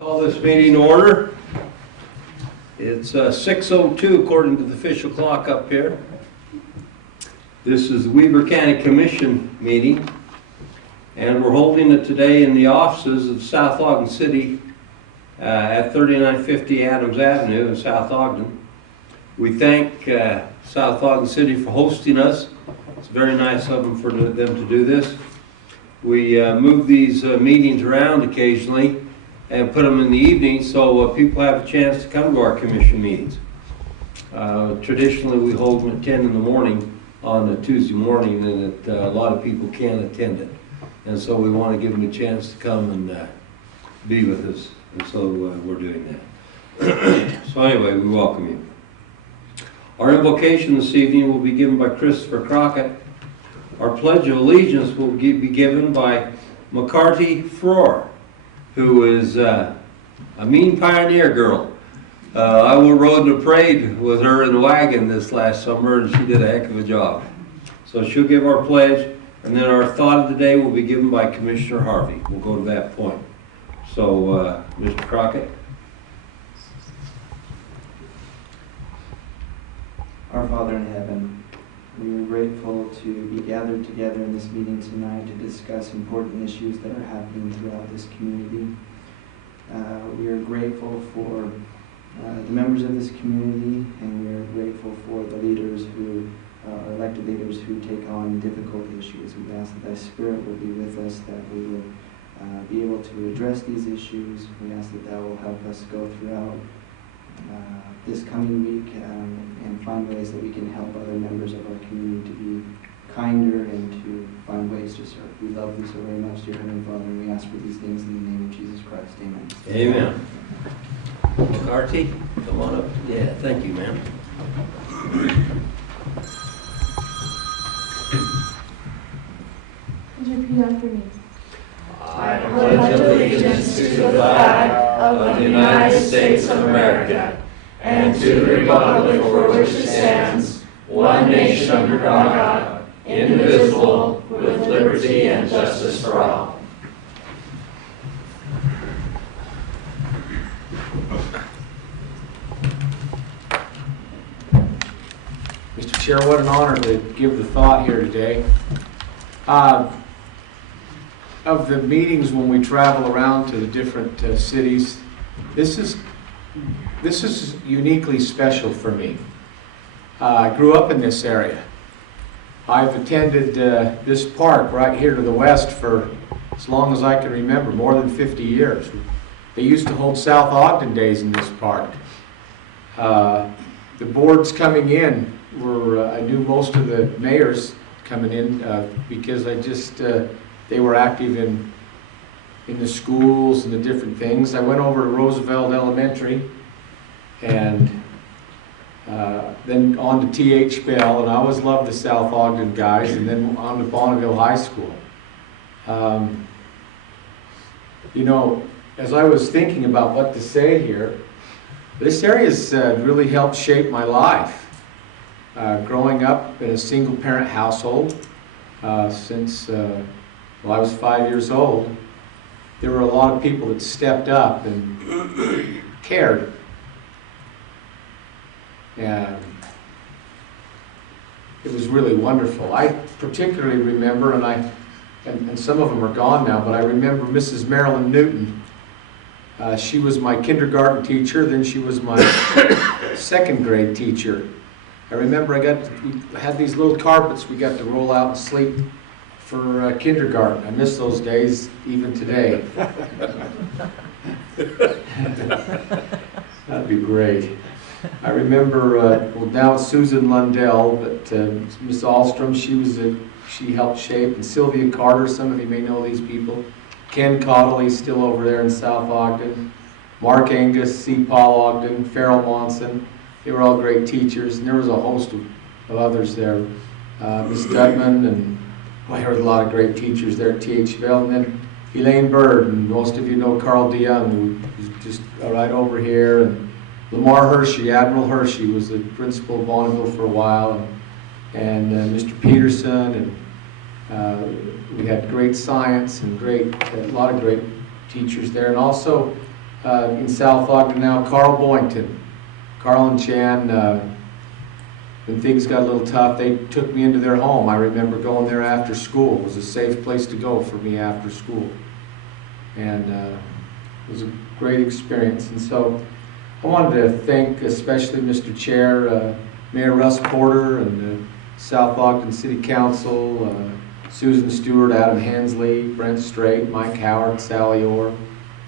Call this meeting to order. It's 6:02 according to the official clock up here. This is the Weber County Commission meeting, and we're holding it today in the offices of South Ogden City at 3950 Adams Avenue in South Ogden. We thank South Ogden City for hosting us. It's very nice of them for them to do this. We move these meetings around occasionally and put them in the evening so people have a chance to come to our commission meetings. Traditionally, we hold them at 10 in the morning on a Tuesday morning, and a lot of people can't attend it. And so we want to give them a chance to come and be with us, and so we're doing that. So anyway, we welcome you. Our invocation this evening will be given by Christopher Crockett. Our Pledge of Allegiance will be given by McCarty Frohr, who is a mean pioneer girl. I rode in a parade with her in a wagon this last summer, and she did a heck of a job. So she'll give our pledge, and then our thought of the day will be given by Commissioner Harvey. We'll go to that point. So, Mr. Crockett. Our Father in heaven, we are grateful to be gathered together in this meeting tonight to discuss important issues that are happening throughout this community. We are grateful for the members of this community, and we are grateful for the leaders who are elected leaders who take on difficult issues. We ask that thy Spirit will be with us, that we will be able to address these issues. We ask that thou will help us go throughout this coming week and find ways that we can help other members of our community to be kinder and to find ways to serve. We love you so very much, dear Heavenly Father, and we ask for these things in the name of Jesus Christ. Amen. Amen. McCarty, come on up. Yeah, thank you, ma'am. Would you repeat after me? I pledge allegiance to the flag of the United States of America and to the republic for which it stands, one nation under God, indivisible, with liberty and justice for all. Mr. Chair, what an honor to give the thought here today. Of the meetings when we travel around to the different cities, this is uniquely special for me. I grew up in this area. I've attended this park right here to the west for as long as I can remember, more than 50 years. They used to hold South Ogden Days in this park. The boards coming in I knew most of the mayors coming in because they were active in the schools and the different things. I went over to Roosevelt Elementary and then on to T.H. Bell, and I always loved the South Ogden guys, and then on to Bonneville High School. You know, as I was thinking about what to say here, this area's really helped shape my life. Growing up in a single-parent household since I was 5 years old, there were a lot of people that stepped up and cared. And it was really wonderful. I particularly remember, and some of them are gone now, but I remember Mrs. Marilyn Newton. She was my kindergarten teacher, then she was my second grade teacher. I remember we had these little carpets we got to roll out and sleep for kindergarten. I miss those days even today. That'd be great. I remember, now it's Susan Lundell, but Miss Alstrom, she helped shape, and Sylvia Carter, some of you may know these people. Ken Cottley, still over there in South Ogden. Mark Angus, C. Paul Ogden, Farrell Monson. They were all great teachers, and there was a host of others there. Miss Dudman, and I heard a lot of great teachers there at T.H. Bell. And then Elaine Bird, and most of you know Carl DeYoung, who was just right over here. And Lamar Hershey, Admiral Hershey, was the principal of Bonneville for a while. And Mr. Peterson, and we had great science and a lot of great teachers there. And also in South Ogden now, Carl Boynton. Carl and Chan, when things got a little tough, they took me into their home. I remember going there after school. It was a safe place to go for me after school. And it was a great experience. And so I wanted to thank especially Mr. Chair, Mayor Russ Porter, and the South Ogden City Council, Susan Stewart, Adam Hensley, Brent Strait, Mike Howard, Sally Orr,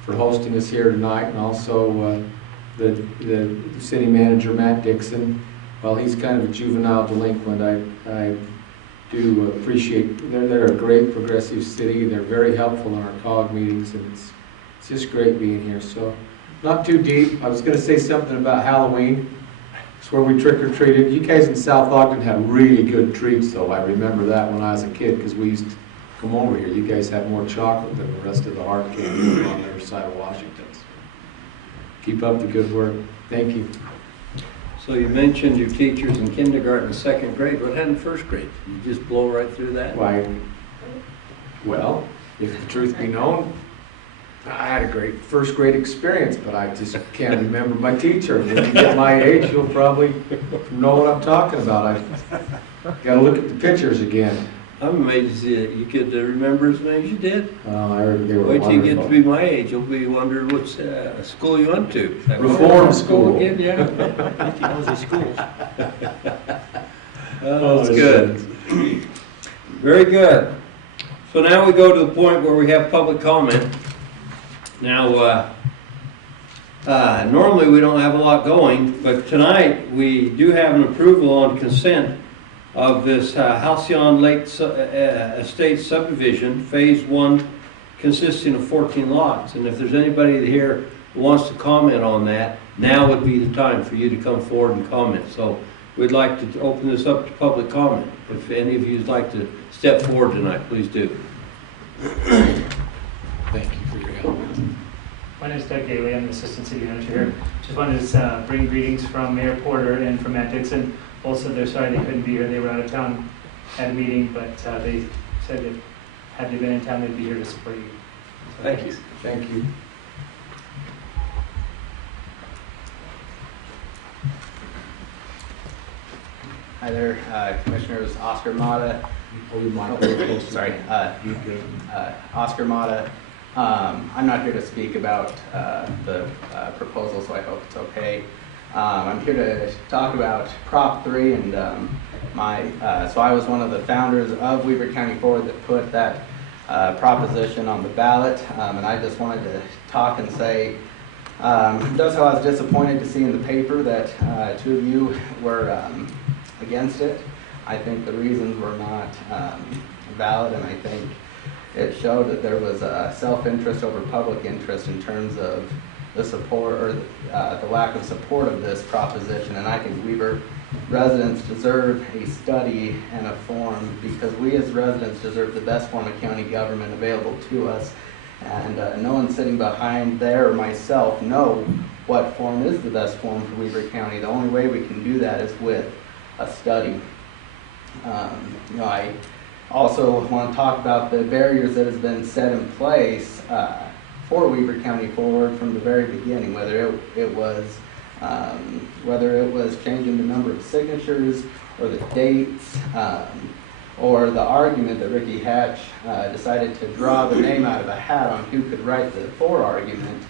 for hosting us here tonight, and also the city manager, Matt Dixon. Well, he's kind of a juvenile delinquent. I do appreciate, they're a great progressive city. They're very helpful in our COG meetings, and it's just great being here. So, not too deep. I was going to say something about Halloween. It's where we trick-or-treated. You guys in South Ogden had really good treats, though. I remember that when I was a kid, because we used to come over here. You guys had more chocolate than the rest of the hard candy on the other side of Washington. So keep up the good work. Thank you. So you mentioned your teachers in kindergarten and second grade. What happened in first grade? You just blow right through that? Why, well, if the truth be known, I had a great first grade experience, but I just can't remember my teacher. When you get my age, you'll probably know what I'm talking about. I've got to look at the pictures again. I'm amazed that you could remember as many as you did. They were Wait till you get to wonderful. be my age, you'll be wondering what school you went to. Reform school. Again, yeah. schools. Oh, that's good. Very good. So now we go to the point where we have public comment. Now, normally we don't have a lot going, but tonight we do have an approval on consent of this Halcyon Lake Estate subdivision, Phase 1, consisting of 14 lots. And if there's anybody here who wants to comment on that, now would be the time for you to come forward and comment. So we'd like to open this up to public comment. If any of you would like to step forward tonight, please do. Thank you for your help. My name is Doug Gailey. I'm the Assistant City Manager here. Just wanted to bring greetings from Mayor Porter and from Matt Dixon. Also, they're sorry they couldn't be here. They were out of town at a meeting, but they said that had they been in town, they'd be here to support you. So Thank you. Thank you. Hi there, Commissioners. Oscar Mata. Sorry, Oscar Mata. I'm not here to speak about the proposal, so I hope it's okay. I'm here to talk about Prop 3 and so I was one of the founders of Weber County Forward that put that proposition on the ballot, and I just wanted to talk and say just how I was disappointed to see in the paper that two of you were against it. I think the reasons were not valid, and I think it showed that there was a self-interest over public interest in terms of the support or the lack of support of this proposition. And I think Weber residents deserve a study and a form, because we as residents deserve the best form of county government available to us. And no one sitting behind there or myself know what form is the best form for Weber County. The only way we can do that is with a study. I also want to talk about the barriers that has been set in place for Weber County Forward from the very beginning, whether it was changing the number of signatures or the dates, or the argument that Ricky Hatch decided to draw the name out of a hat on who could write the for argument.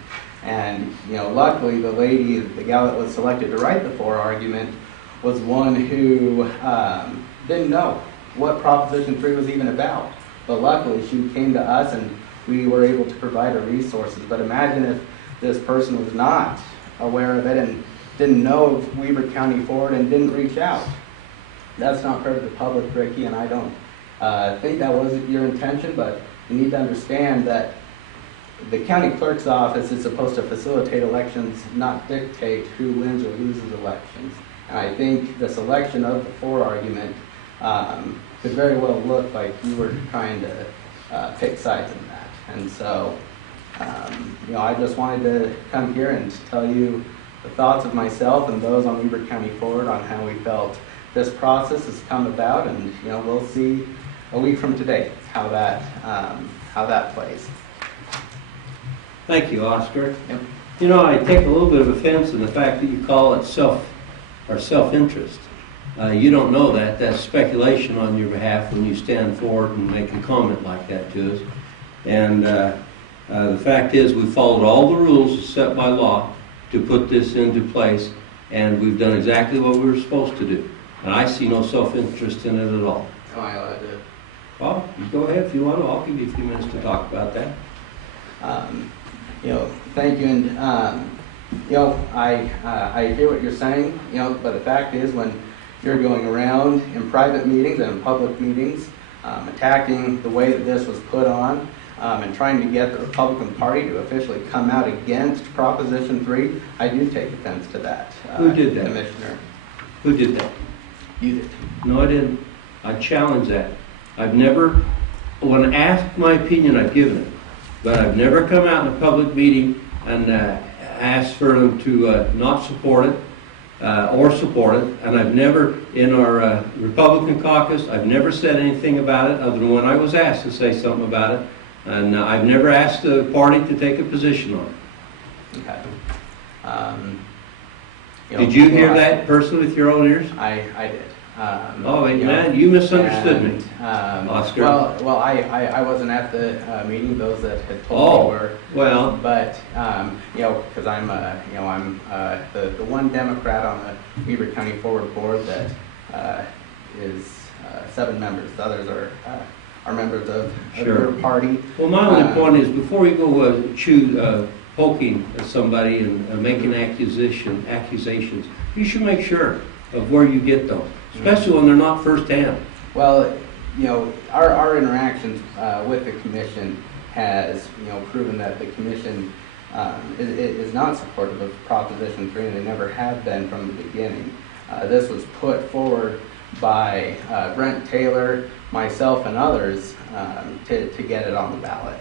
And luckily the gal that was selected to write the for argument was one who didn't know what Proposition 3 was even about. But luckily she came to us and we were able to provide her resources. But imagine if this person was not aware of it and didn't know of Weber County Forward and didn't reach out. That's not fair to the public, Ricky, and I don't think that was your intention, but you need to understand that the county clerk's office is supposed to facilitate elections, not dictate who wins or loses elections. And I think the selection of the for argument could very well look like you were trying to pick sides in that. And so, I just wanted to come here and tell you the thoughts of myself and those on Weber County Forward on how we felt this process has come about, and we'll see a week from today how that plays. Thank you, Oscar. Yep. You know, I take a little bit of offense in the fact that you call it self-interest. You don't know that. That's speculation on your behalf when you stand forward and make a comment like that to us. And the fact is, we followed all the rules set by law to put this into place, and we've done exactly what we were supposed to do. And I see no self-interest in it at all. Am I allowed to? Well, you go ahead if you want to. I'll give you a few minutes to talk about that. Thank you, and, I hear what you're saying, but the fact is, when you're going around in private meetings and in public meetings, attacking the way that this was put on, and trying to get the Republican Party to officially come out against Proposition 3, I do take offense to that. Who did that? Commissioner. Who did that? You did. No, I didn't. I challenge that. I've never, when asked my opinion, I've given it. But I've never come out in a public meeting and asked for them to not support it or support it. And I've never, in our Republican caucus, I've never said anything about it other than when I was asked to say something about it. And I've never asked the party to take a position on it. Okay. Did you hear that personally with your own ears? I did. Oh, wait, man, you misunderstood me. Oscar. Well, I wasn't at the meeting. Those that had told me were. Well, But because I'm the one Democrat on the Weber County Forward Board that is 7 members. The others are members of Sure. your party. well, my only point is, before you go poking at somebody and making accusations, you should make sure of where you get those, especially when they're not firsthand. Well, our interactions with the commission has proven that the commission is not supportive of Proposition 3, and they never have been from the beginning. This was put forward by Brent Taylor, myself, and others to get it on the ballot.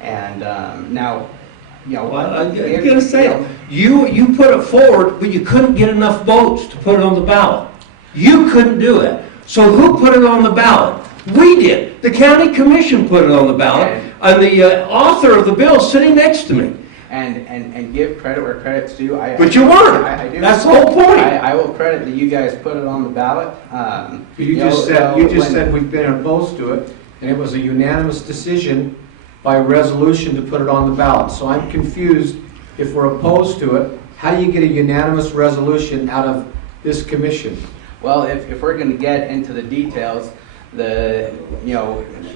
And now, Well, I'm gonna say it. You put it forward, but you couldn't get enough votes to put it on the ballot. You couldn't do it. So who put it on the ballot? We did. The county commission put it on the ballot, and the author of the bill is sitting next to me. And give credit where credit's due. But you weren't. I do. That's the whole point. I will credit that you guys put it on the ballot. You just said we've been opposed to it, and it was a unanimous decision by resolution to put it on the ballot. So I'm confused, if we're opposed to it, how do you get a unanimous resolution out of this commission? Well, if we're going to get into the details, the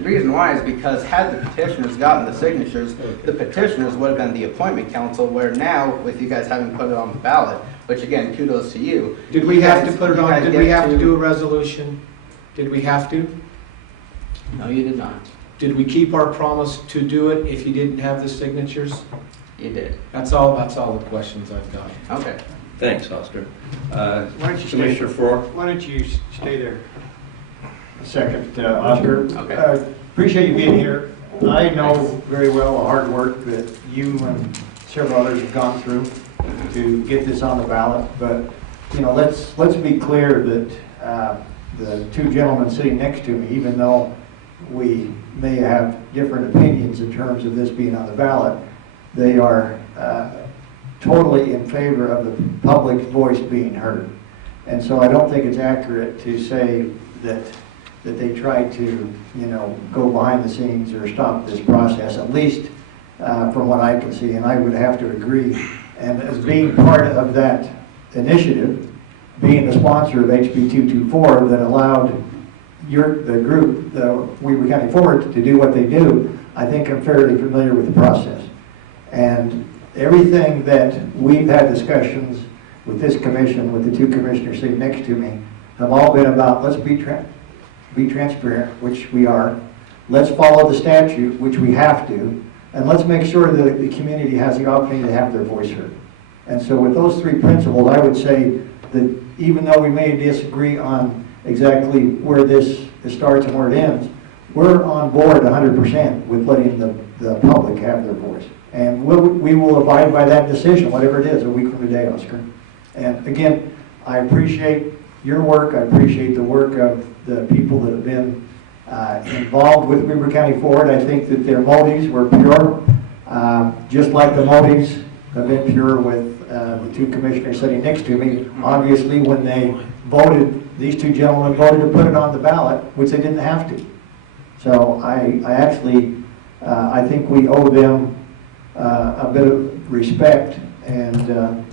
reason why is because had the petitioners gotten the signatures, the petitioners would have been the appointment council, where now, with you guys having put it on the ballot, which again, kudos to you. Did we have to put it on, did we have to do a resolution? Did we have to? No, you did not. Did we keep our promise to do it if you didn't have the signatures? You did. That's all the questions I've got. Okay. Thanks, Oscar. Why don't you Commissioner Faur? Why don't you stay there a second, Oscar? Okay. Appreciate you being here. I know very well the hard work that you and several others have gone through to get this on the ballot, but, let's be clear that the 2 gentlemen sitting next to me, even though we may have different opinions in terms of this being on the ballot, they are totally in favor of the public voice being heard. And so I don't think it's accurate to say that they tried to, go behind the scenes or stop this process, at least from what I can see, and I would have to agree. And as being part of that initiative, being the sponsor of HB 224 that allowed the group, the Weber County Forward, to do what they do, I think I'm fairly familiar with the process. And everything that we've had discussions with this commission, with the 2 commissioners sitting next to me, have all been about, let's be transparent, which we are. Let's follow the statute, which we have to. And let's make sure that the community has the opportunity to have their voice heard. And so with those 3 principles, I would say that even though we may disagree on exactly where this starts and where it ends, we're on board 100% with letting the public have their voice. And we will abide by that decision, whatever it is, a week from today, Oscar. And again, I appreciate your work. I appreciate the work of the people that have been involved with Weber County Forward. I think that their motives were pure, just like the motives been pure with the two commissioners sitting next to me. Obviously, when they voted, these two gentlemen voted to put it on the ballot, which they didn't have to. So I actually, I think we owe them a bit of respect and,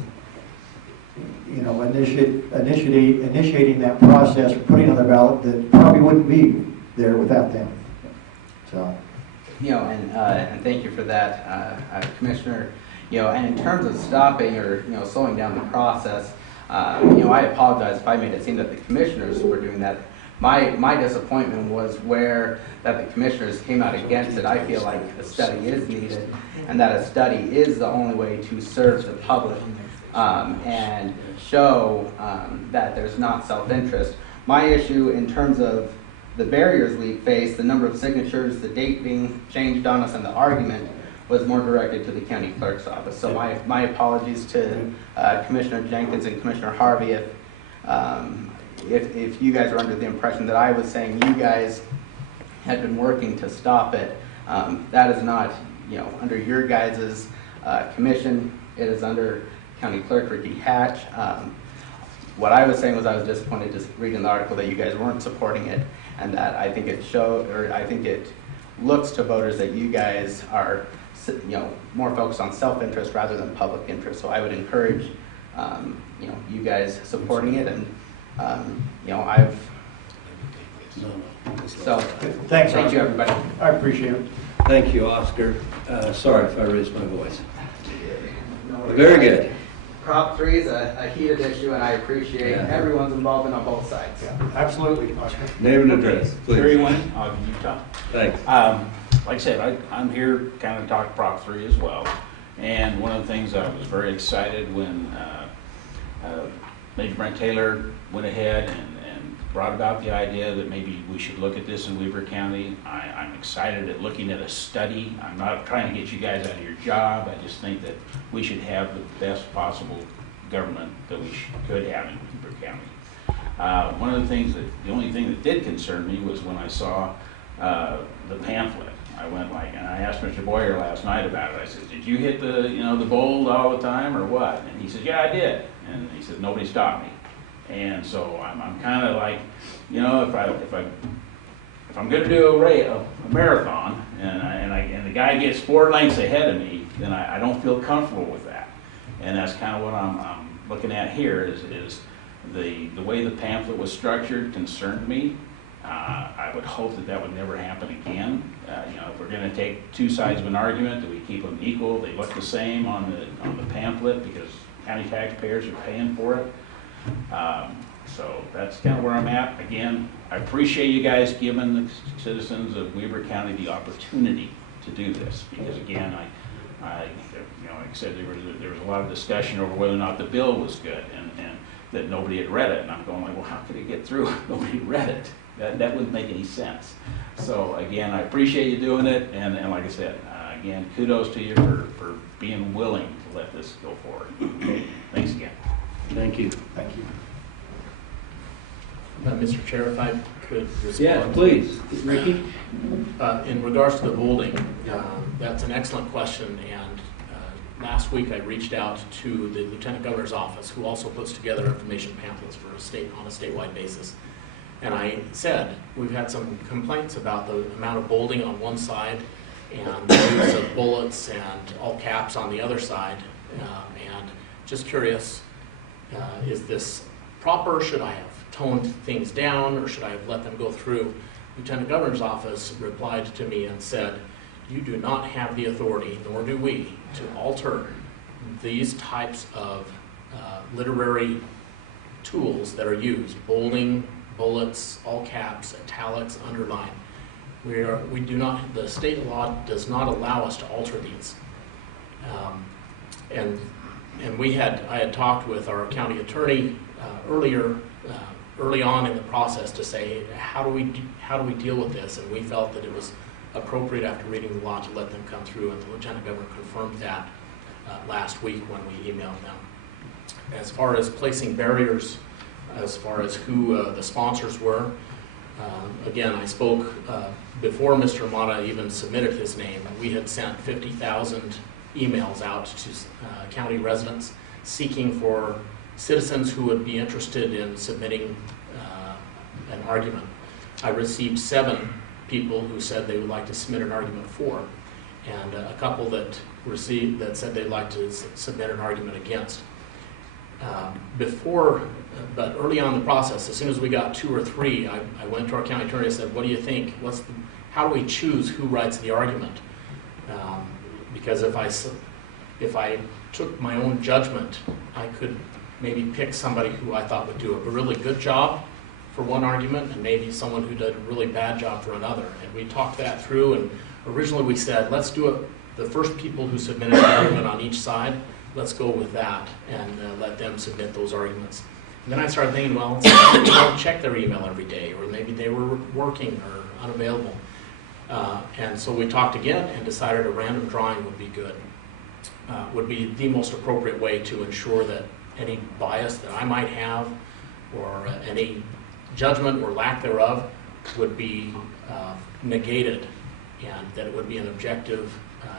you know, initiating that process of putting on the ballot that probably wouldn't be there without them. So. You know, and thank you for that, Commissioner. You know, and in terms of stopping or, you know, slowing down the process, you know, I apologize if I made it seem that the commissioners were doing that. My disappointment was where that the commissioners came out against it. I feel like a study is needed and that a study is the only way to serve the public and show that there's not self-interest. My issue in terms of the barriers we face, the number of signatures, the date being changed on us, and the argument was more directed to the county clerk's office. So my apologies to Commissioner Jenkins and Commissioner Harvey if you guys were under the impression that I was saying you guys had been working to stop it. That is not, you know, under your guys' commission. It is under County Clerk Ricky Hatch. What I was saying was I was disappointed just reading the article that you guys weren't supporting it, and that I think it showed, or I think it looks to voters that you guys are, you know, more focused on self-interest rather than public interest. So I would encourage, you know, you guys supporting it, and you know, Thanks, thank you, Oscar. everybody. I appreciate it. Thank you, Oscar. Sorry if I raised my voice. Very good. Prop 3 is a heated issue, and I appreciate Yeah. everyone's involvement on both sides. Absolutely, Oscar. Name and address, Terry please. Wynn, Ogden, Utah. Thanks. Like I said, I'm here kind of to talk Prop 3 as well. And one of the things I was very excited when Major Brent Taylor went ahead and brought about the idea that maybe we should look at this in Weber County. I'm excited at looking at a study. I'm not trying to get you guys out of your job. I just think that we should have the best possible government that we could have in Weber County. One of the things the only thing that did concern me was when I saw the pamphlet. I went like, and I asked Mr. Boyer last night about it. I said, did you hit the bold all the time or what? And he said, yeah, I did. And he said, nobody stopped me. And so I'm kind of like, you know, if I'm going to do a marathon and the guy gets 4 lengths ahead of me, then I don't feel comfortable with that. And that's kind of what I'm looking at here is the way the pamphlet was structured concerned me. I would hope that would never happen again. You know, if we're going to take 2 sides of an argument, that we keep them equal. They look the same on the pamphlet because county taxpayers are paying for it. So that's kind of where I'm at. Again, I appreciate you guys giving the citizens of Weber County the opportunity to do this because again, I you know, like I said, there was a lot of discussion over whether or not the bill was good and that nobody had read it. And I'm going like, well, how could it get through if nobody read it? That wouldn't make any sense. So again, I appreciate you doing it. And like I said, again, kudos to you for being willing to let this go forward. Okay? Thanks again. Thank you. Thank you. Mr. Chair, if I could respond. Yeah, please. Ricky? In regards to the holding, that's an excellent question, and last week I reached out to the Lieutenant Governor's office, who also puts together information pamphlets for on a statewide basis. And I said, we've had some complaints about the amount of bolding on one side and the use of bullets and all caps on the other side, and just curious, is this proper? Should I have toned things down or should I have let them go through? Lieutenant Governor's office replied to me and said, you do not have the authority, nor do we, to alter these types of literary tools that are used, bolding, bullets, all caps, italics, underline. We do not, the state law does not allow us to alter these. And I had talked with our county attorney early on in the process to say, how do we deal with this? And we felt that it was appropriate after reading the law to let them come through, and the Lieutenant Governor confirmed that last week when we emailed them. As far as placing barriers, as far as who the sponsors were, again, I spoke before Mr. Mata even submitted his name. We had sent 50,000 emails out to county residents seeking for citizens who would be interested in submitting an argument. I received 7 people who said they would like to submit an argument for, and a couple that said they'd like to submit an argument against. But early on in the process, as soon as we got 2 or 3, I went to our county attorney and said, "What do you think? How do we choose who writes the argument?" Because if I took my own judgment, I could maybe pick somebody who I thought would do a really good job for one argument, and maybe someone who did a really bad job for another. And we talked that through, and originally we said, let's do it, the first people who submitted an argument on each side, let's go with that and let them submit those arguments. And then I started thinking, well, some people don't check their email every day, or maybe they were working or unavailable. And so we talked again and decided a random drawing would be good, would be the most appropriate way to ensure that any bias that I might have or any judgment or lack thereof would be negated, and that it would be an objective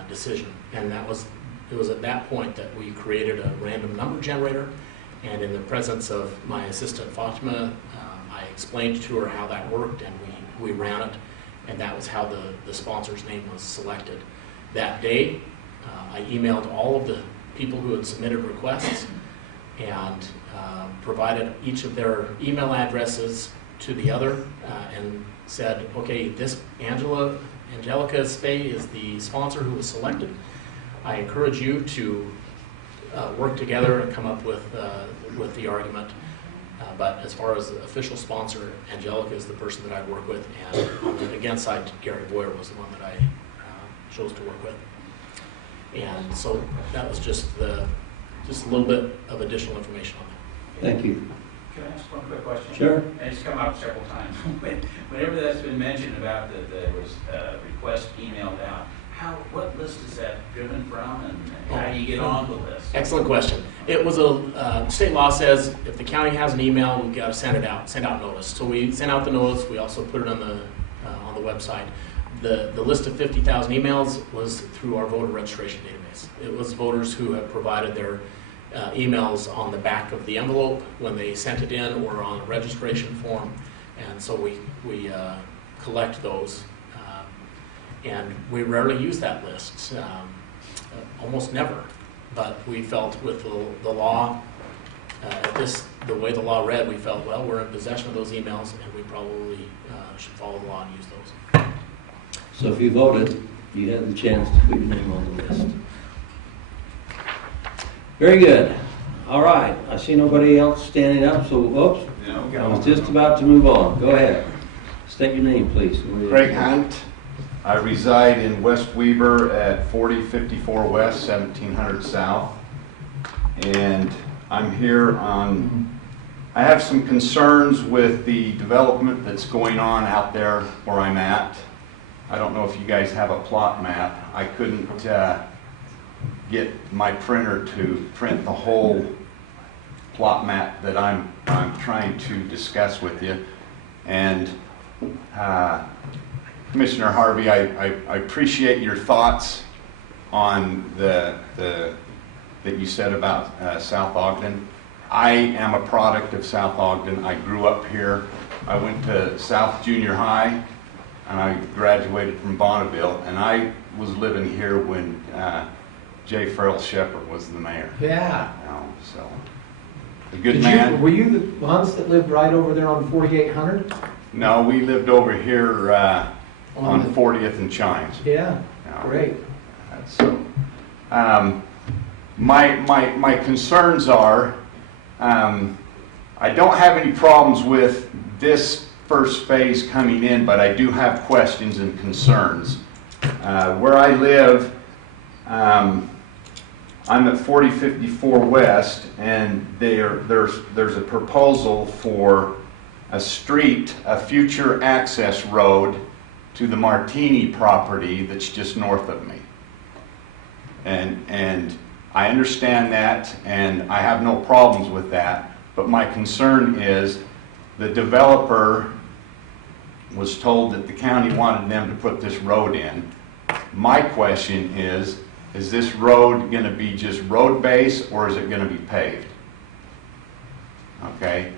decision. And it was at that point that we created a random number generator, and in the presence of my assistant Fatima, I explained to her how that worked, and we ran it, and that was how the sponsor's name was selected. That day, I emailed all of the people who had submitted requests and provided each of their email addresses to the other and said, okay, this Angelica Spey is the sponsor who was selected. I encourage you to work together and come up with the argument. But as far as the official sponsor, Angelica is the person that I'd work with, and on the against side, Gary Boyer was the one that I chose to work with. And so that was just a little bit of additional information on that. Thank you. Can I ask one quick question? Sure. And it's come up several times. Whenever that's been mentioned about that there was a request emailed out, what list is that driven from, and how do you get on with this? Excellent question. It was state law says if the county has an email, we've got to send out notice. So we sent out the notice. We also put it on the website. The list of 50,000 emails was through our voter registration database. It was voters who have provided their emails on the back of the envelope when they sent it in, or on a registration form, and so we collect those. And we rarely use that list, almost never. But we felt with the law, the way the law read, we felt, well, we're in possession of those emails, and we probably should follow the law and use those. So if you voted, you had the chance to put your name on the list. Very good. All right. I see nobody else standing up, so oops. I was just about to move on. Go ahead. State your name, please. Craig Hunt. I reside in West Weber at 4054 West, 1700 South. And I'm here I have some concerns with the development that's going on out there where I'm at. I don't know if you guys have a plot map. I couldn't get my printer to print the whole plot map that I'm trying to discuss with you. And Commissioner Harvey, I appreciate your thoughts on that you said about South Ogden. I am a product of South Ogden. I grew up here. I went to South Junior High, and I graduated from Bonneville, and I was living here when J. Farrell Shepherd was the mayor. Yeah. So, a good man. Were you the ones that lived right over there on 4800? No, we lived over here on 40th and Chimes. Yeah, great. So, my concerns are, I don't have any problems with this first phase coming in, but I do have questions and concerns. Where I live, I'm at 4054 West, and there's a proposal for a street, a future access road to the Martini property that's just north of me. And I understand that, and I have no problems with that, but my concern is the developer was told that the county wanted them to put this road in. My question is, is this road gonna be just road base or is it gonna be paved? Okay,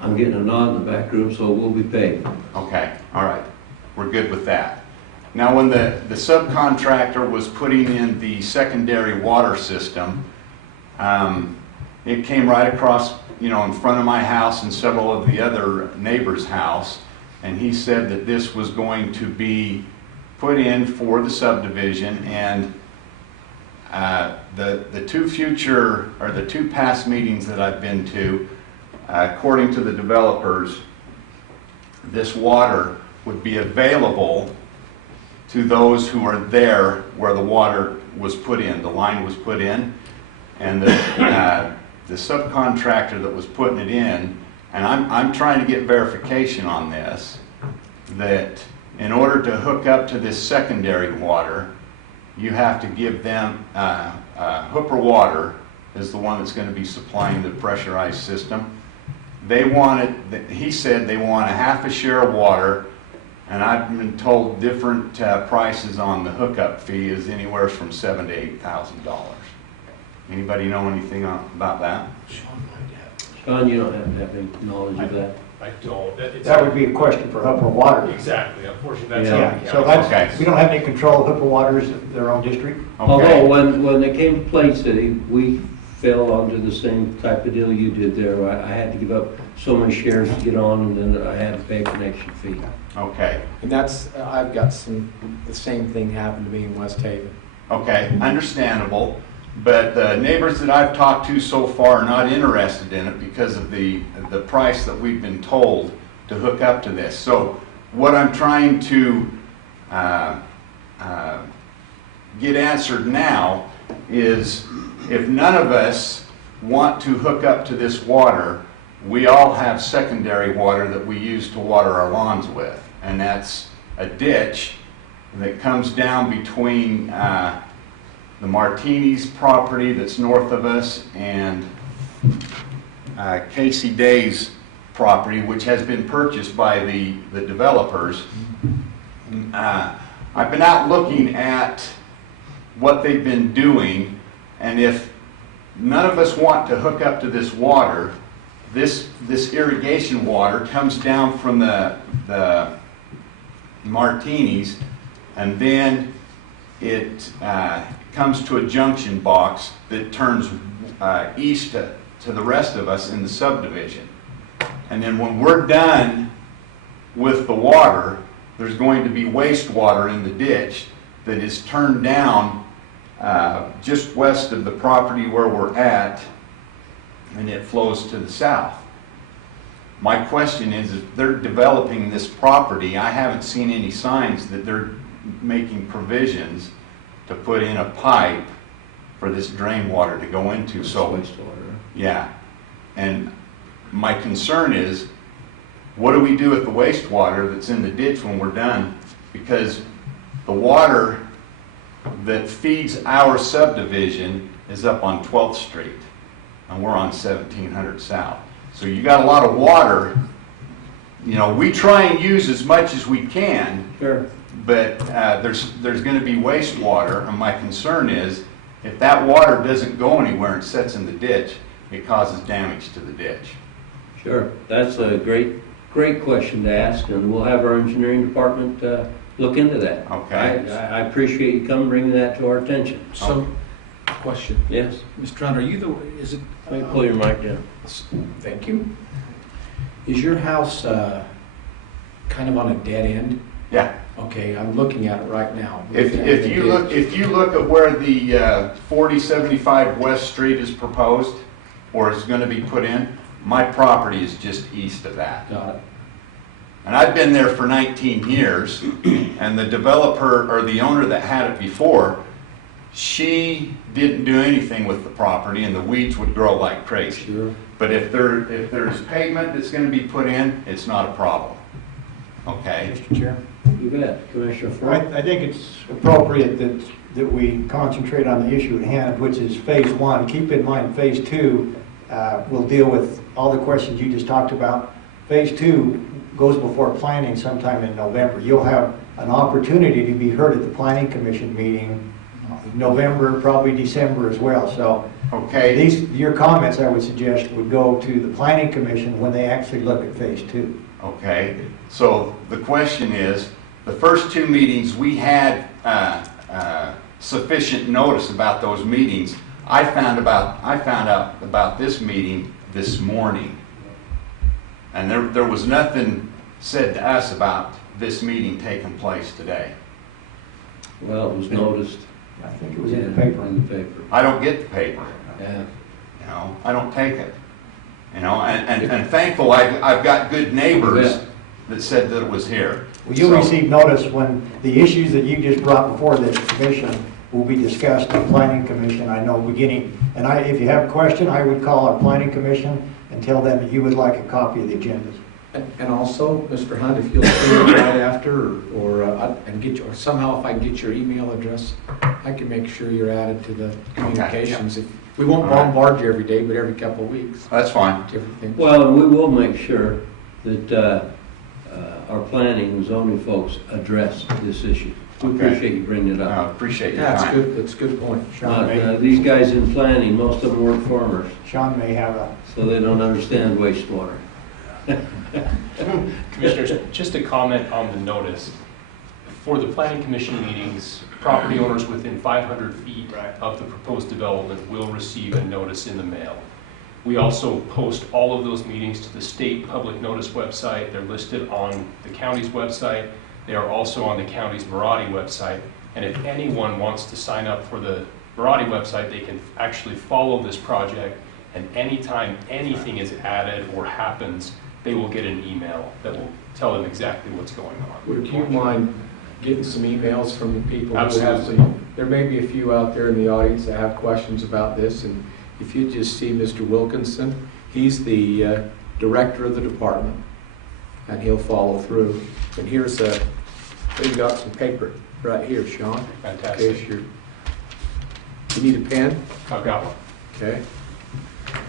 I'm getting a nod in the back room, so we'll be paid. okay, all right, we're good with that. Now, when the subcontractor was putting in the secondary water system, it came right across, in front of my house and several of the other neighbors' house, and he said that this was going to be put in for the subdivision, and the two past meetings that I've been to, according to the developers, this water would be available to those who are there where the water was put in, the line was put in, and the subcontractor that was putting it in, and I'm trying to get verification on this, that in order to hook up to this secondary water, you have to give them, Hooper Water is the one that's going to be supplying the pressurized system. He said they want a half a share of water, and I've been told different prices on the hookup fee is anywhere from $7,000 to $8,000. Anybody know anything about that? Sean, you don't have any knowledge of that? I don't. That would be a question for Hooper Water. Exactly, unfortunately, that's. Yeah. Yeah, so Okay. that's, we don't have any control of Hooper Water's, their own district. Although, Okay, when they came to Plain City, we fell onto the same type of deal you did there. I had to give up so many shares to get on, and then I had to pay a connection fee. okay, And that's, I've got the same thing happened to me in West Haven. okay, understandable. But the neighbors that I've talked to so far are not interested in it because of the price that we've been told to hook up to this. So what I'm trying to get answered now is if none of us want to hook up to this water, we all have secondary water that we use to water our lawns with. And that's a ditch that comes down between the Martinis property that's north of us and Casey Day's property, which has been purchased by the developers. I've been out looking at what they've been doing, and if none of us want to hook up to this water, this irrigation water comes down from the Martinis, and then it comes to a junction box that turns east to the rest of us in the subdivision. And then when we're done with the water, there's going to be wastewater in the ditch that is turned down just west of the property where we're at, and it flows to the south. My question is, if they're developing this property, I haven't seen any signs that they're making provisions to put in a pipe for this drain water to go into. So, Wastewater. yeah. And my concern is, what do we do with the wastewater that's in the ditch when we're done? Because the water that feeds our subdivision is up on 12th Street, and we're on 1700 South. So you got a lot of water. We try and use as much as we can, Sure. but there's going to be wastewater, and my concern is if that water doesn't go anywhere and sits in the ditch, it causes damage to the ditch. Sure. That's a great question to ask, and we'll have our engineering department look into that. Okay. I appreciate you coming bringing that to our attention. So, question, Yes. Mr. John, are you Let me pull your mic down. Thank you. Is your house kind of on a dead end? Yeah. Okay, I'm looking at it right now. If you look at where the 4075 West Street is proposed or is going to be put in, my property is just east of that. Got it. And I've been there for 19 years, and the developer or the owner that had it before, she didn't do anything with the property, and the weeds would grow like crazy. Sure. But if there's pavement that's going to be put in, it's not a problem. Okay? Mr. Chair? You bet. Commissioner Ford? I think it's appropriate that we concentrate on the issue at hand, which is phase one. Keep in mind, phase two will deal with all the questions you just talked about. Phase two goes before planning sometime in November. You'll have an opportunity to be heard at the planning commission meeting November, probably December as well. So Okay, your comments, I would suggest, would go to the planning commission when they actually look at phase 2. okay. So the question is, the first 2 meetings, we had sufficient notice about those meetings. I found out about this meeting this morning. And there was nothing said to us about this meeting taking place today. Well, it was noticed. I think it was in the paper. In the paper. I don't get the paper, Yeah. you know, I don't take it. You know, and thankful I've got good neighbors that said that it was here. Well, you'll So- receive notice when the issues that you just brought before the commission will be discussed in planning commission, I know, beginning. And if you have a question, I would call our planning commission and tell them that you would like a copy of the agendas. And also, Mr. Hunt, if you'll see it right after, or somehow if I can get your email address, I can make sure you're added to the communications. We won't All right. bombard you every day, but every couple of weeks, That's fine. different things. Well, and we will make sure that our planning and zoning folks address this issue. We Okay. appreciate you bringing it I up. appreciate your Yeah, that's time. good, that's a good point. Sean may, These guys in planning, most of them weren't farmers, Sean may have a, so they don't understand wastewater. Commissioners, just a comment on the notice. For the planning commission meetings, property owners within 500 feet of the proposed development will receive a notice in the mail. We also post all of those meetings to the state public notice website. They're listed on the county's website. They are also on the county's Mirati website. And if anyone wants to sign up for the Mirati website, they can actually follow this project, and anytime anything is added or happens, they will get an email that will tell them exactly what's going on. Would you mind getting some emails from the people? who have Absolutely. some- There may be a few out there in the audience that have questions about this, and if you just see Mr. Wilkinson, he's the director of the department, and he'll follow through. And we've got some paper right here, Sean. In case Fantastic. you need a pen? I've got one. Okay.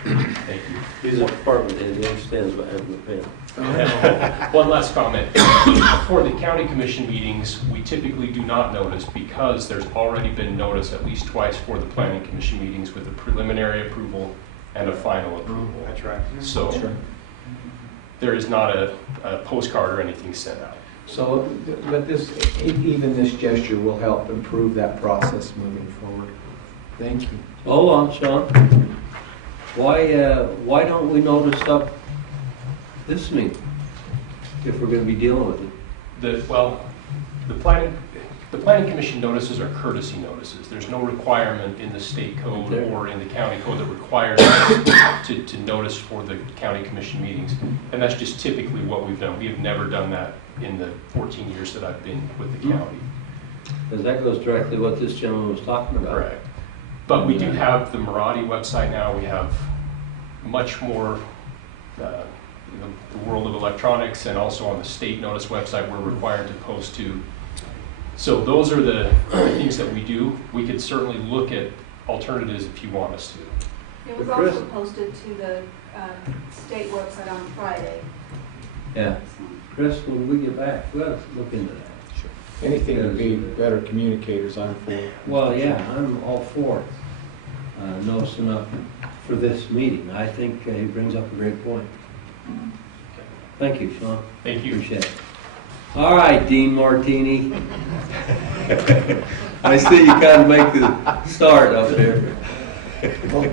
Thank you. He's a department head, he understands what having a pen. One last comment. For the county commission meetings, we typically do not notice because there's already been notice at least twice for the planning commission meetings with a preliminary approval and a final approval. that's right. So Sure. there is not a postcard or anything sent out. So, but even this gesture will help improve that process moving forward. Thank you. Hold on, Sean. Why don't we notice up this meeting if we're gonna be dealing with it? The planning commission notices are courtesy notices. There's no requirement in the state code or in the county code that requires us to notice for the county commission meetings. And that's just typically what we've done. We have never done that in the 14 years that I've been with the county. Because that goes directly what this gentleman was talking about. Correct. But we do have the Mirati website now. We have much more, the world of electronics, and also on the state notice website, we're required to post to. So those are the things that we do. We could certainly look at alternatives if you want us to. It was Chris? also posted to the state website on Friday. Yeah. Chris, when we get back, let's look into that. Anything to be better communicators, I'm for. Well, yeah, I'm all for noticing up for this meeting. I think he brings up a great point. Thank you, Sean. Thank you. Appreciate it. All right, Dean Martini. I see you kind of make the start up there. Well,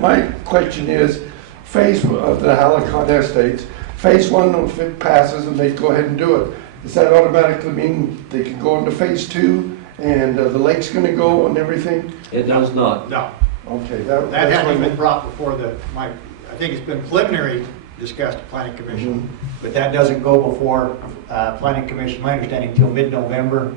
my question is, phase of the Halicon Estates, phase 1, if it passes and they go ahead and do it, does that automatically mean they can go into phase 2 and the lake's going to go and everything? It does not. No, Okay, that that's hasn't what been brought before I think it's been preliminary discussed at planning commission, Mhm. but that doesn't go before planning commission, my understanding, until mid-November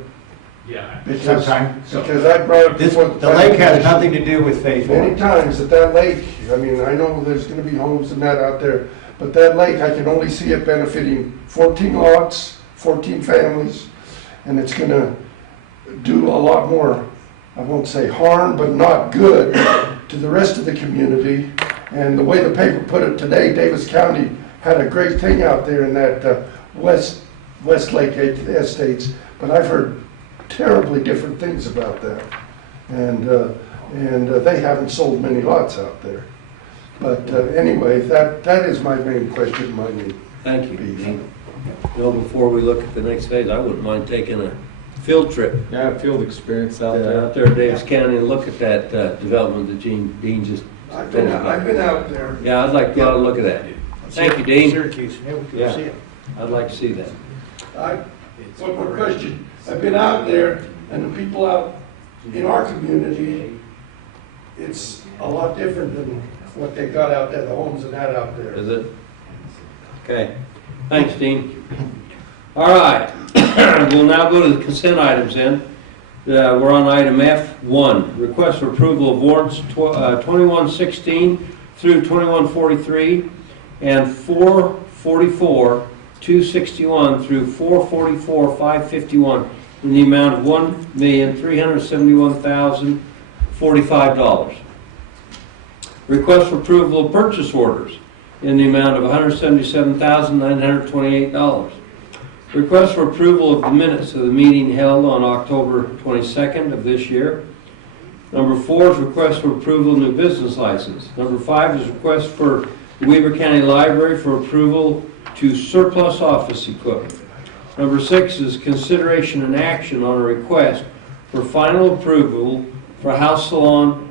Yeah. sometime. Because I brought it This, before the lake has nothing to do with phase many 1. times that lake, I mean, I know there's going to be homes and that out there, but that lake, I can only see it benefiting 14 lots, 14 families, and it's going to do a lot more, I won't say harm, but not good to the rest of the community. And the way the paper put it today, Davis County had a great thing out there in that West Lake Estates, but I've heard terribly different things about that. and they haven't sold many lots out there. But anyway, that is my main question, my main Thank you, beef. Dean. Well, before we look at the next phase, I wouldn't mind taking a field trip Yeah, field experience out there. out there in Davis County and look at that development that Dean just I've told been me about. out there. Yeah, I'd like to go out and look at that. Thank you, Dean. Syracuse, yeah, we could Yeah. see it. I'd like to see that. One more question. I've been out there, and the people out in our community, it's a lot different than what they got out there, the homes and that out there. Is it? Okay. Thanks, Dean. All right. We'll now go to the consent items then. We're on item F1, request for approval of warrants 2116 through 2143 and 444, 261 through 444, 551 in the amount of $1,371,045. Request for approval of purchase orders in the amount of $177,928. Request for approval of the minutes of the meeting held on October 22nd of this year. Number 4 is request for approval of new business license. Number 5 is request for the Weber County Library for approval to surplus office equipment. Number 6 is consideration and action on a request for final approval for House Salon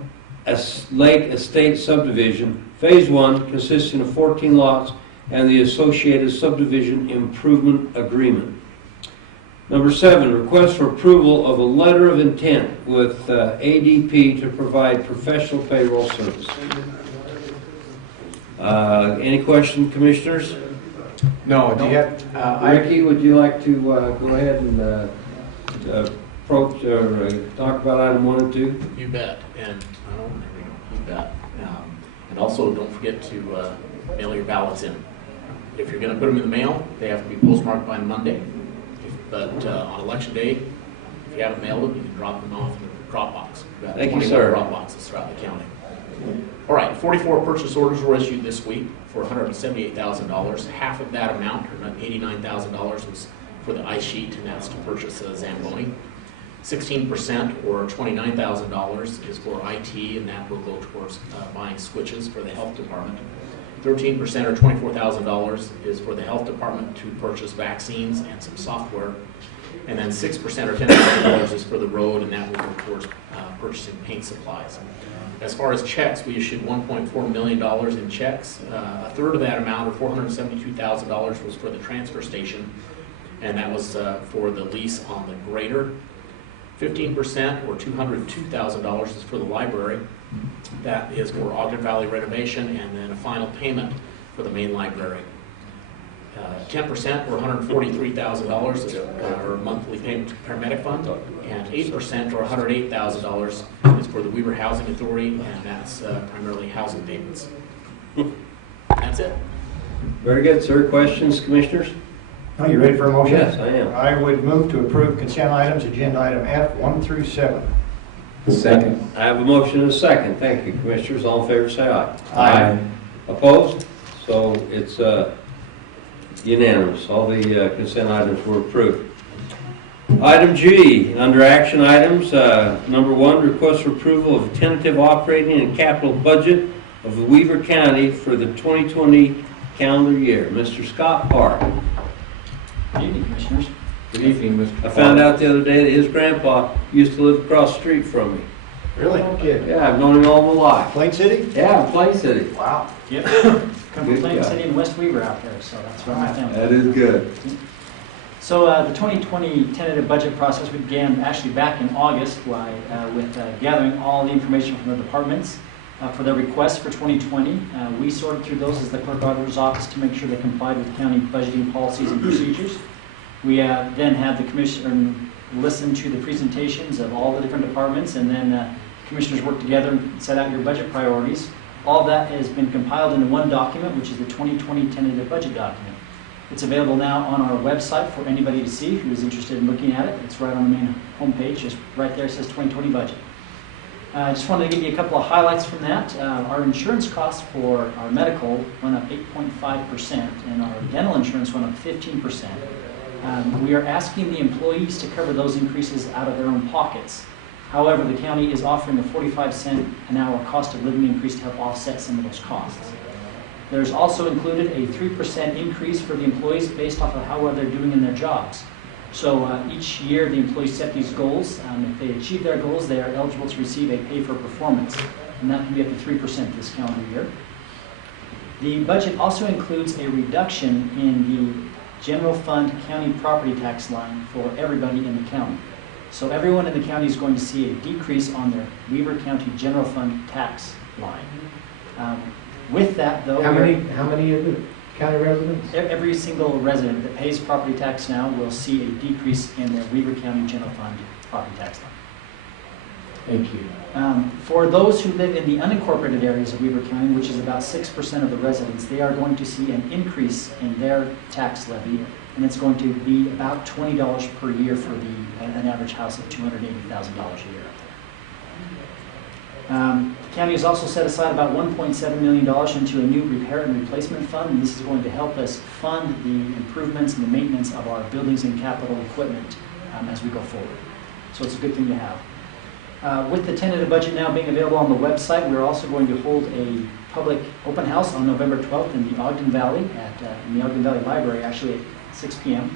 Lake Estate Subdivision, Phase 1, consisting of 14 lots and the associated subdivision improvement agreement. Number 7, request for approval of a letter of intent with ADP to provide professional payroll service. Any questions, commissioners? No, do you have, Ricky, would you like to go ahead and approach or talk about item 1 and 2? You bet, and, oh, there we go, you bet. And also, don't forget to mail your ballots in. If you're gonna put them in the mail, they have to be postmarked by Monday. But on election day, if you haven't mailed them, you can drop them off in the drop box. We've got Thank you, 21 sir. drop boxes throughout the county. All right, 44 purchase orders were issued this week for $178,000. Half of that amount, or $89,000, was for the ice sheet, and that's to purchase a Zamboni. 16%, or $29,000, is for IT, and that will go towards buying switches for the health department. 13%, or $24,000, is for the health department to purchase vaccines and some software. And then 6%, or $10,000, is for the road, and that will go towards purchasing paint supplies. As far as checks, we issued $1.4 million in checks. A third of that amount, or $472,000, was for the transfer station, and that was for the lease on the grader. 15%, or $202,000, is for the library. That is for Ogden Valley renovation, and then a final payment for the main library. 10%, or $143,000, is our monthly payment to paramedic fund, and 8%, or $108,000, is for the Weber Housing Authority, and that's primarily housing payments. That's it. Very good, sir. Questions, commissioners? Are you ready for a motion? Yes, I am. I would move to approve consent items, agenda item F, 1 through 7. second? I have a motion and a second. Thank you, commissioners. All in favor, say aye. Aye. Opposed? So it's unanimous. All the consent items were approved. Item G, under action items, number 1, request for approval of tentative operating and capital budget of the Weber County for the 2020 calendar year. Mr. Scott Park. Good evening, Commissioners. Good evening, Mr. I found out the other day that his grandpa used to live across the street from me. Really? Kid. Yeah, I've known him all my life. Plain City? Yeah, in Plain City. Wow. Yep. Come from Good Plain guy. City and West Weaver out there, so that's where my family. That is good. So the 2020 tentative budget process began actually back in August with gathering all the information from the departments for their requests for 2020. We sorted through those as the clerk auditor's office to make sure they complied with county budgeting policies and procedures. We then had the commissioner listen to the presentations of all the different departments, and then commissioners work together and set out your budget priorities. All that has been compiled into one document, which is the 2020 tentative budget document. It's available now on our website for anybody to see who is interested in looking at it. It's right on the main homepage, just right there it says 2020 budget. I just wanted to give you a couple of highlights from that. Our insurance costs for our medical went up 8.5%, and our dental insurance went up 15%. We are asking the employees to cover those increases out of their own pockets. However, the county is offering a 45-cent an hour cost of living increase to help offset some of those costs. There's also included a 3% increase for the employees based off of how well they're doing in their jobs. So each year, the employees set these goals. If they achieve their goals, they are eligible to receive a pay for performance, and that can be up to 3% this calendar year. The budget also includes a reduction in the general fund county property tax line for everybody in the county. So everyone in the county is going to see a decrease on their Weber County general fund tax line. With that, though, How many of the county residents? every single resident that pays property tax now will see a decrease in their Weber County general fund property tax line. Thank you. For those who live in the unincorporated areas of Weber County, which is about 6% of the residents, they are going to see an increase in their tax levy, and it's going to be about $20 per year for an average house of $280,000 a year. The county has also set aside about $1.7 million into a new repair and replacement fund, and this is going to help us fund the improvements and the maintenance of our buildings and capital equipment as we go forward. So it's a good thing to have. With the tentative budget now being available on the website, we're also going to hold a public open house on November 12th in the Ogden Valley, in the Ogden Valley Library, actually at 6 p.m.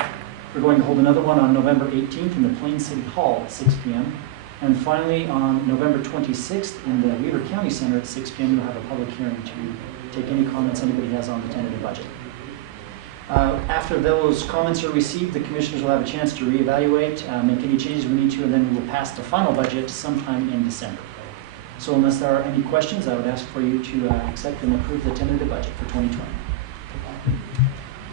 We're going to hold another one on November 18th in the Plain City Hall at 6 p.m. And finally, on November 26th in the Weber County Center at 6 p.m., we'll have a public hearing to take any comments anybody has on the tentative budget. After those comments are received, the commissioners will have a chance to reevaluate, make any changes we need to, and then we will pass the final budget sometime in December. So unless there are any questions, I would ask for you to accept and approve the tentative budget for 2020.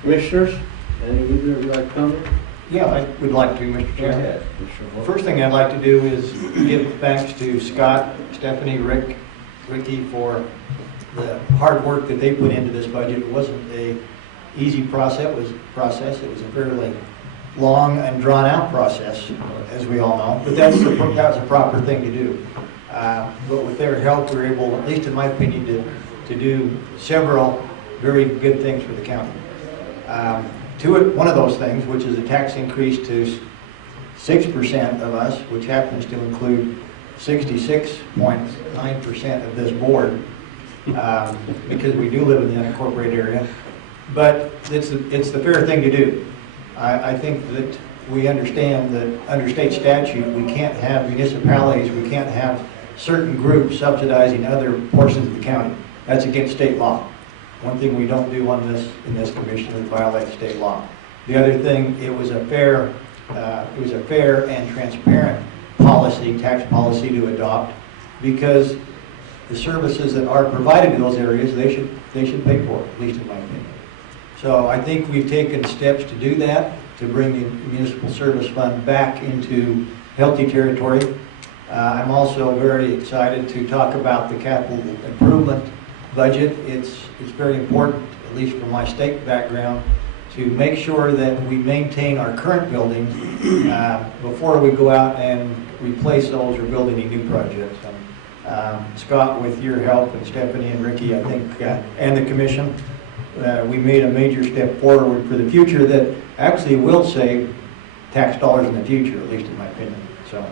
Commissioners, any of you would like to comment? Yeah, I would like to, Mr. Go Chairman. ahead, Commissioner Hall. First thing I'd like to do is give thanks to Scott, Stephanie, Ricky for the hard work that they put into this budget. It wasn't an easy process. It was a fairly long and drawn-out process, as we all know. But that was a proper thing to do. But with their help, we were able, at least in my opinion, to do several very good things for the county. One of those things, which is a tax increase to 6% of us, which happens to include 66.9% of this board, because we do live in the unincorporated area. But it's the fair thing to do. I think that we understand that under state statute, we can't have municipalities, we can't have certain groups subsidizing other portions of the county. That's against state law. One thing we don't do in this commission is violate state law. The other thing, it was a fair and transparent policy, tax policy to adopt, because the services that are provided in those areas, they should pay for it, at least in my opinion. So I think we've taken steps to do that, to bring the municipal service fund back into healthy territory. I'm also very excited to talk about the capital improvement budget. It's very important, at least from my state background, to make sure that we maintain our current buildings before we go out and replace those or build any new projects. Scott, with your help, and Stephanie and Ricky, I think, and the commission, we made a major step forward for the future that actually will save tax dollars in the future, at least in my opinion. So,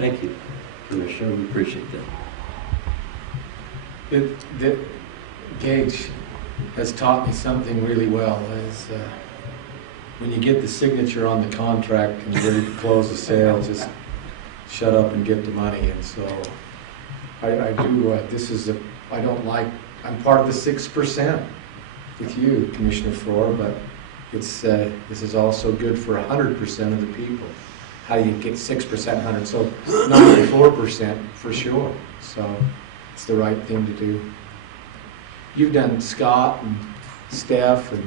Thank you, Commissioner. We appreciate that. Gage has taught me something really well, is when you get the signature on the contract and you're ready to close the sale, just shut up and get the money. And so I do, I'm part of the 6% with you, Commissioner Floor, but this is also good for 100% of the people. How do you get 6%, 100? So 94% for sure. So it's the right thing to do. You've done Scott and Steph and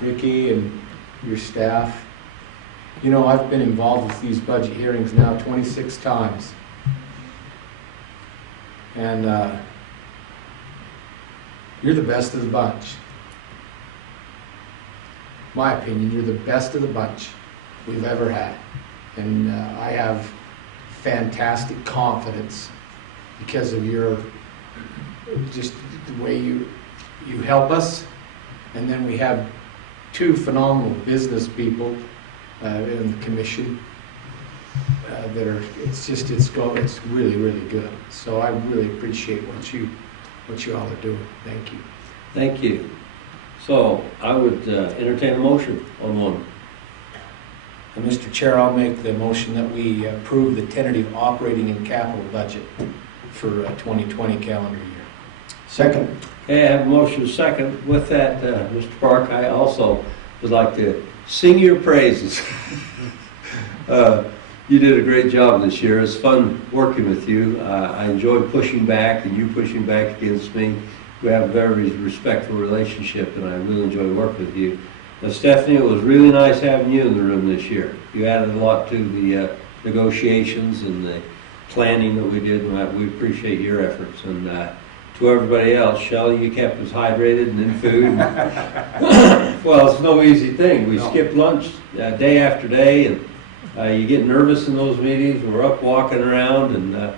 Ricky and your staff. You know, I've been involved with these budget hearings now 26 times. And you're the best of the bunch. My opinion, you're the best of the bunch we've ever had. And I have fantastic confidence because of your, just the way you help us. And then we have two phenomenal business people in the commission. that are, it's really, really good. So I really appreciate what you all are doing. Thank you. Thank you. So I would entertain a motion on one. Mr. Chair, I'll make the motion that we approve the tentative operating and capital budget for 2020 calendar year. Second. Okay, I have a motion second. With that, Mr. Park, I also would like to sing your praises. You did a great job this year. It's fun working with you. I enjoyed pushing back and you pushing back against me. We have a very respectful relationship, and I really enjoy working with you. Now, Stephanie, it was really nice having you in the room this year. You added a lot to the negotiations and the planning that we did, and we appreciate your efforts. And to everybody else, Shelley, you kept us hydrated and in food. Well, it's no easy thing. We skipped lunch day after day, and you get nervous in those meetings. We're up walking around and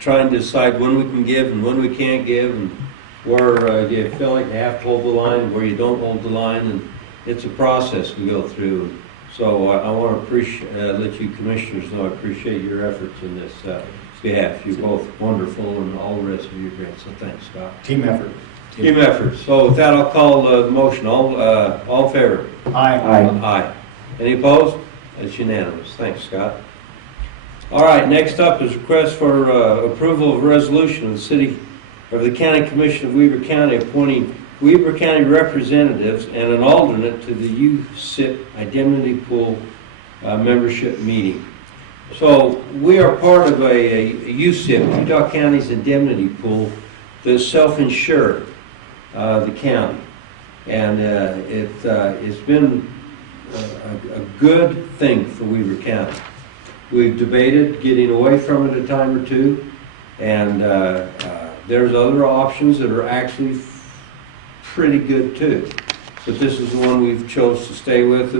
trying to decide when we can give and when we can't give, and where you feel like you have to hold the line, where you don't hold the line, and it's a process we go through. So I want to let you commissioners know I appreciate your efforts in this behalf. You're both wonderful, and all the rest of you are great. So thanks, Scott. Team effort. Team effort. So with that, I'll call the motion. All in favor? Aye. Aye. Any opposed? That's unanimous. Thanks, Scott. All right, next up is request for approval of a resolution of the City of the County Commission of Weber County appointing Weber County representatives and an alternate to the USIP Indemnity Pool membership meeting. So we are part of a USIP, Utah County's Indemnity Pool, that self-insure the county. And it's been a good thing for Weber County. We've debated getting away from it a time or two, and there's other options that are actually pretty good too. But this is the one we've chose to stay with.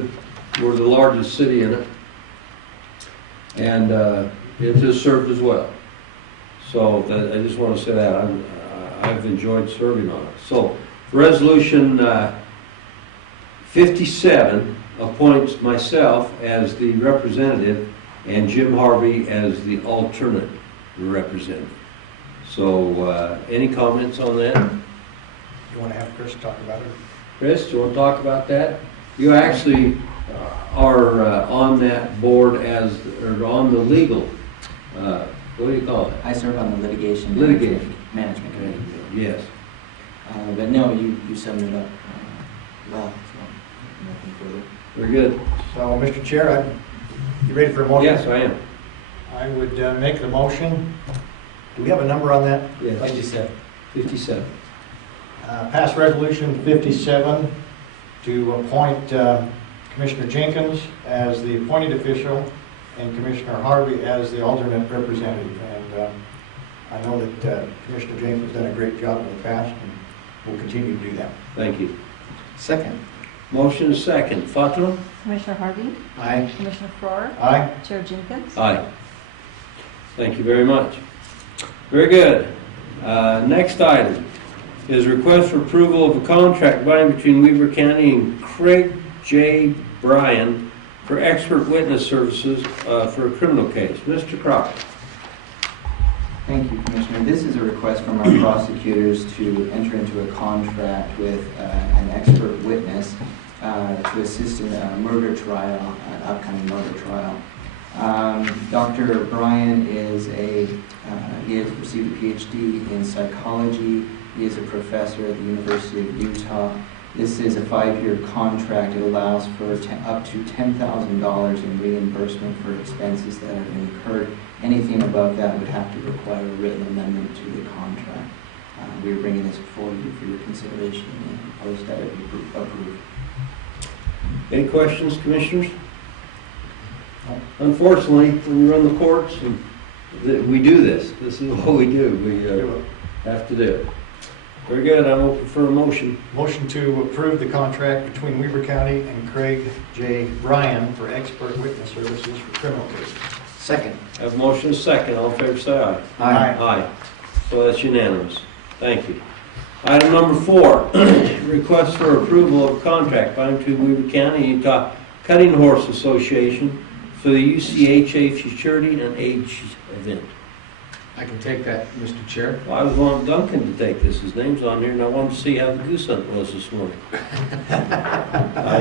We're the largest city in it, and it has served as well. So I just want to say that I've enjoyed serving on it. So resolution 57 appoints myself as the representative and Jim Harvey as the alternate representative. So any comments on that? You want to have Chris talk about it? Chris, do you want to talk about that? You actually are on that board or on the legal, what do you call it? I serve on the litigation management committee. Yes. But no, you summed it up well, so nothing further. Very good. So, Mr. Chair, you ready for a motion? Yes, I am. I would make the motion. Do we have a number on that? Yes. 57. 57. Pass resolution 57 to appoint Commissioner Jenkins as the appointed official and Commissioner Harvey as the alternate representative. And I know that Commissioner Jenkins has done a great job in the past and will continue to do that. Thank you. Second. Motion is second. Fatima? Commissioner Harvey? Aye. Commissioner Farrar? Aye. Chair Jenkins? Aye. Thank you very much. Very good. Next item is request for approval of a contract binding between Weber County and Craig J. Bryan for expert witness services for a criminal case. Mr. Crockett. Thank you, Commissioner. This is a request from our prosecutors to enter into a contract with an expert witness to assist in a murder trial, an upcoming murder trial. Dr. Bryan he has received a PhD in psychology. He is a professor at the University of Utah. This is a 5-year contract. It allows for up to $10,000 in reimbursement for expenses that have incurred. Anything above that would have to require a written amendment to the contract. We are bringing this forward for your consideration and propose that it be approved. Any questions, commissioners? Unfortunately, when you run the courts, we do this. This is what we do. We have to do it. Very good. I'm open for a motion. Motion to approve the contract between Weber County and Craig J. Bryan for expert witness services for criminal cases. Second. I have a motion is second. All in favor, say aye. Aye. Aye. So that's unanimous. Thank you. Item number 4, request for approval of contract binding between Weber County and Utah Cutting Horse Association, for the UCHA Futurity and Age event. I can take that, Mr. Chair. Well, I was wanting Duncan to take this. His name's on here, and I wanted to see how the goose hunt was this morning. I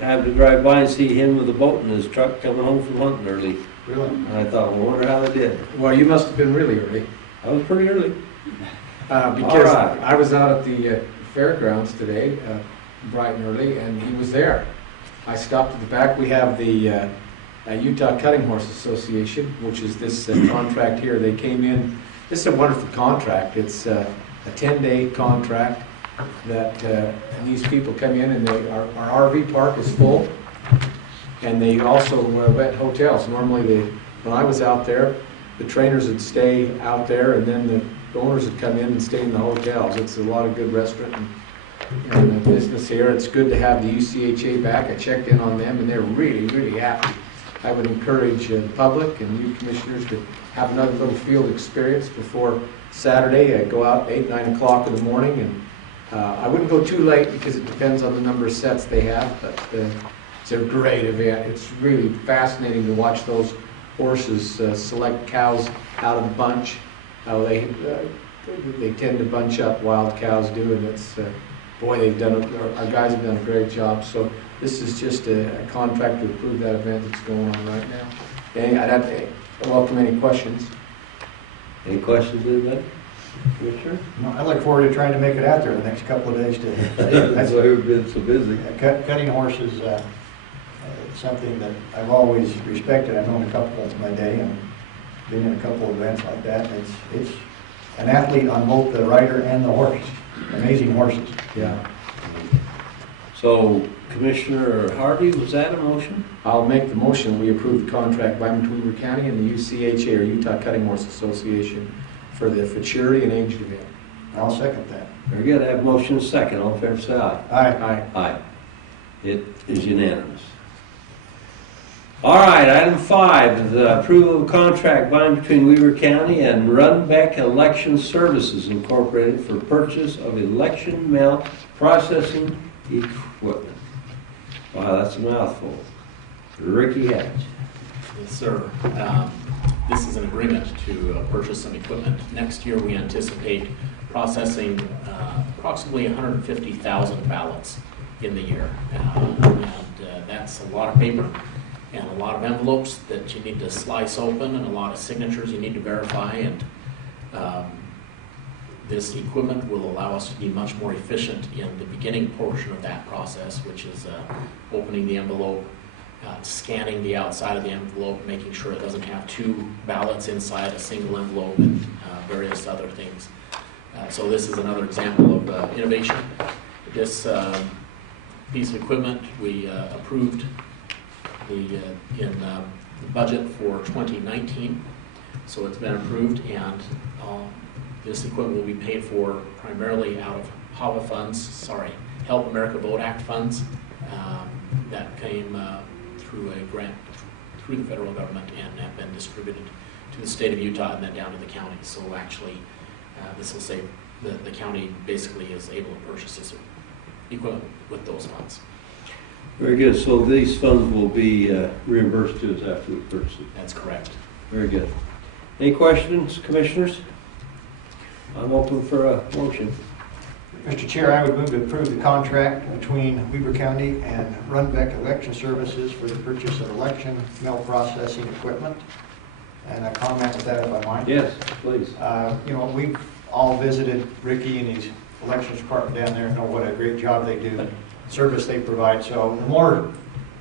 had to drive by and see him with a boat in his truck coming home from hunting early. Really? And I thought, well, I wonder how they did. Well, you must have been really early. I was pretty early. Because All right. I was out at the fairgrounds today, bright and early, and he was there. I stopped at the back. We have the Utah Cutting Horse Association, which is this contract here. They came in. This is a wonderful contract. It's a 10-day contract that and these people come in, and our RV park is full, and they also rent hotels. Normally, when I was out there, the trainers would stay out there, and then the owners would come in and stay in the hotels. It's a lot of good restaurant and business here. It's good to have the UCHA back. I checked in on them, and they're really, really happy. I would encourage the public and you commissioners to have another little field experience before Saturday. Go out 8, 9 o'clock in the morning, and I wouldn't go too late because it depends on the number of sets they have, but it's a great event. It's really fascinating to watch those horses select cows out of the bunch. How they tend to bunch up, wild cows do, and it's boy, they've done our guys have done a great job. So this is just a contract to approve that event that's going on right now. And I'd have to welcome any questions. Any questions, anybody? Commissioner? No, I look forward to trying to make it out there the next couple of days to. That's why we've been so busy. Cutting horses, something that I've always respected. I've known a couple of my day and been in a couple of events like that. It's an athlete on both the rider and the horse. Amazing horses. Yeah. So Commissioner Harvey, was that a motion? I'll make the motion. We approve the contract by between Weber County and the UCHA, or Utah Cutting Horse Association, for the Futurity and Aged event. I'll second that. Very good. I have a motion and a second. All in favor, say aye. Aye. Aye. It is unanimous. All right, item 5 is the approval of contract by and between Weber County and Runbeck Election Services Incorporated for purchase of election mail processing equipment. Wow, that's a mouthful. Ricky Hatch. Yes, sir. This is an agreement to purchase some equipment. Next year, we anticipate processing approximately 150,000 ballots in the year. And that's a lot of paper and a lot of envelopes that you need to slice open and a lot of signatures you need to verify. And this equipment will allow us to be much more efficient in the beginning portion of that process, which is opening the envelope, scanning the outside of the envelope, making sure it doesn't have 2 ballots inside a single envelope, and various other things. So this is another example of innovation. This piece of equipment we approved in the budget for 2019. So it's been approved, and this equipment will be paid for primarily out of HAVA funds, Help America Vote Act funds that came through a grant through the federal government and have been distributed to the state of Utah and then down to the county. So actually, this will save the county basically is able to purchase this equipment with those funds. Very good. So these funds will be reimbursed to us after we purchase it. That's correct. Very good. Any questions, commissioners? I'm open for a motion. Mr. Chair, I would move to approve the contract between Weber County and Runbeck Election Services for the purchase of election mail processing equipment. And a comment with that, if I might. Yes, please. We've all visited Ricky and his elections department down there, know what a great job they do, service they provide. So the more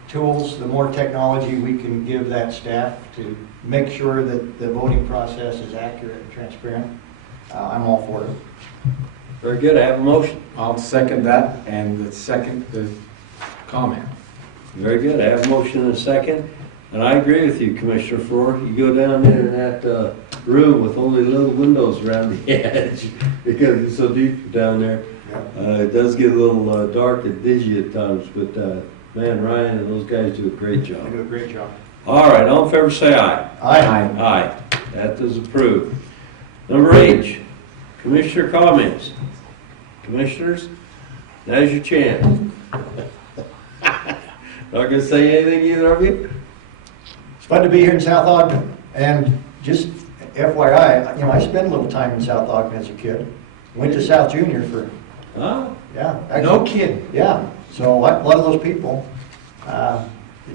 tools, the more technology we can give that staff to make sure that the voting process is accurate and transparent, I'm all for it. Very good. I have a motion. I'll second that, and second the comment. Very good. I have a motion and a second. And I agree with you, Commissioner Ford. You go down there in that room with only little windows around the edge because it's so deep down there. It does get a little dark and dingy at times, but man, Ryan and those guys do a great job. They do a great job. All right, all in favor say aye. Aye. Aye. That is approved. Number 8, Commissioner comments. Commissioners, now's your chance. Not going to say anything, either of you? fun to be here in South Ogden. And just FYI, I spent a little time in South Ogden as a kid. Went to South Junior for, Huh? yeah. No kidding. Yeah, so a lot of those people that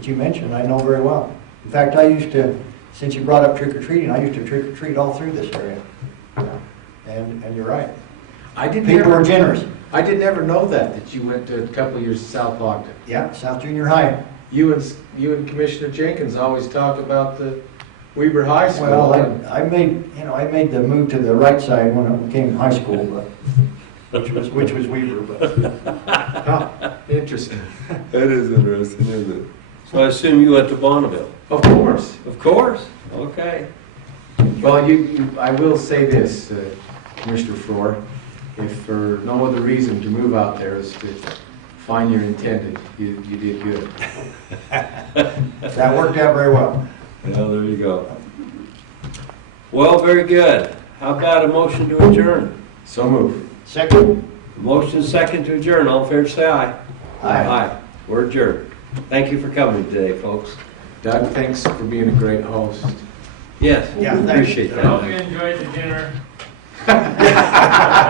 you mentioned, I know very well. In fact, I used to, since you brought up trick or treating, I used to trick or treat all through this area. Yeah. And you're right. I did People are never, generous. I did never know that you went to a couple of years to South Ogden. Yeah, South Junior High. You and Commissioner Jenkins always talk about the Weber High School. Well, I made the move to the right side when it became high school, but which was Weaver, but. Huh, interesting. That is interesting, isn't it? So I assume you went to Bonneville? Of course. Of course. Okay. Well, I will say this, Commissioner Frohr, if for no other reason to move out there is to find your intended, you did good. That worked out very well. Well, there you go. Well, very good. How about a motion to adjourn? So move. Second? Motion second to adjourn. All in favor, say aye. Aye. We're adjourned. Thank you for coming today, folks. Doug, thanks for being a great host. Yes, Yeah, thanks. appreciate I hope that. you enjoyed the dinner.